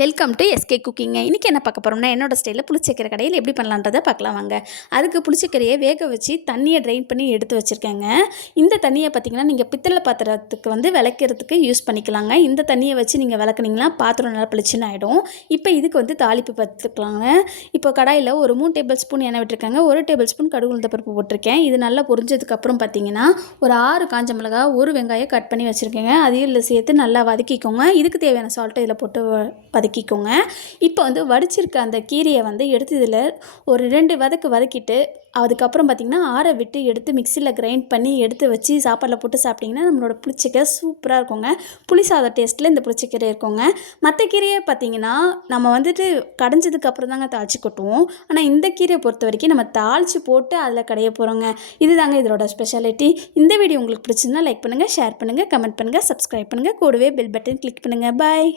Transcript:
Welcome to SK குக்கிங்க. இன்றைக்கி என்ன பார்க்க போகிறோம்னா, என்னோட ஸ்டைலில் புளிச்சக்கீரை கடையில் எப்படி பண்ணலான்றதை பார்க்கலாம் வாங்க. அதுக்கு புளிச்சக்கீரையை வேக வச்சு தண்ணியை ட்ரைன் பண்ணி எடுத்து வச்சுருக்கேங்க. இந்த தண்ணியை பார்த்திங்கன்னா நீங்கள் பித்தளை பாத்திரத்துக்கு விளக்கிறதுக்கு யூஸ் பண்ணிக்கலாங்க. இந்த தண்ணியை வச்சு நீங்கள் விளக்குனீங்கன்னா பாத்திரம் நல்லா பளிச்சுன்னு ஆகிடும். இப்போ இதுக்கு தாளிப்பு பார்த்துக்கலாங்க. இப்போ கடாயில் ஒரு 3 டேபிள் ஸ்பூன் எண்ணெய் விட்டுருக்காங்க. 1 டேபிள் ஸ்பூன் கடுகு உளுந்த பருப்பு போட்டிருக்கேன். இது நல்லா பொரிஞ்சதுக்கப்புறம் பார்த்திங்கன்னா ஒரு 6 காஞ்ச மிளகா, ஒரு வெங்காயம் கட் பண்ணி வச்சுருக்கேங்க. அதையும் சேர்த்து நல்லா வதக்கிக்கோங்க. இதுக்கு தேவையான சால்ட்டை இதில் போட்டு வதக்கிக்கோங்க. இப்போ வடிச்சிருக்க அந்த கீரையை எடுத்து இதில் ஒரு 2 வதக்கிட்டு அதுக்கப்புறம் பார்த்திங்கன்னா ஆற விட்டு எடுத்து மிக்சியில் கிரைண்ட் பண்ணி எடுத்து வச்சு சாப்பாடில் போட்டு சாப்பிட்டிங்கன்னா நம்மளோட புளிச்சக்கீரை சூப்பராக இருக்குங்க. புளி சாதம் டேஸ்ட்டில் இந்த புளிச்சக்கீரை இருக்குங்க. மற்ற கீரையை பார்த்திங்கன்னா நம்ம கடைஞ்சதுக்கப்புறம் தாங்க தாளித்து கொட்டுவோம். ஆனால் இந்த கீரையை பொறுத்த வரைக்கும் நம்ம தாளித்து போட்டு அதில் கடைய போகிறோங்க. இதுதாங்க இதோட ஸ்பெஷாலிட்டி. இந்த வீடியோ உங்களுக்கு பிடிச்சிருந்தா லைக் பண்ணுங்கள், ஷேர் பண்ணுங்கள், கமெண்ட் பண்ணுங்கள், சப்ஸ்கிரைப் பண்ணுங்கள், கூடவே பெல் பட்டன் கிளிக் பண்ணுங்கள். பாய்.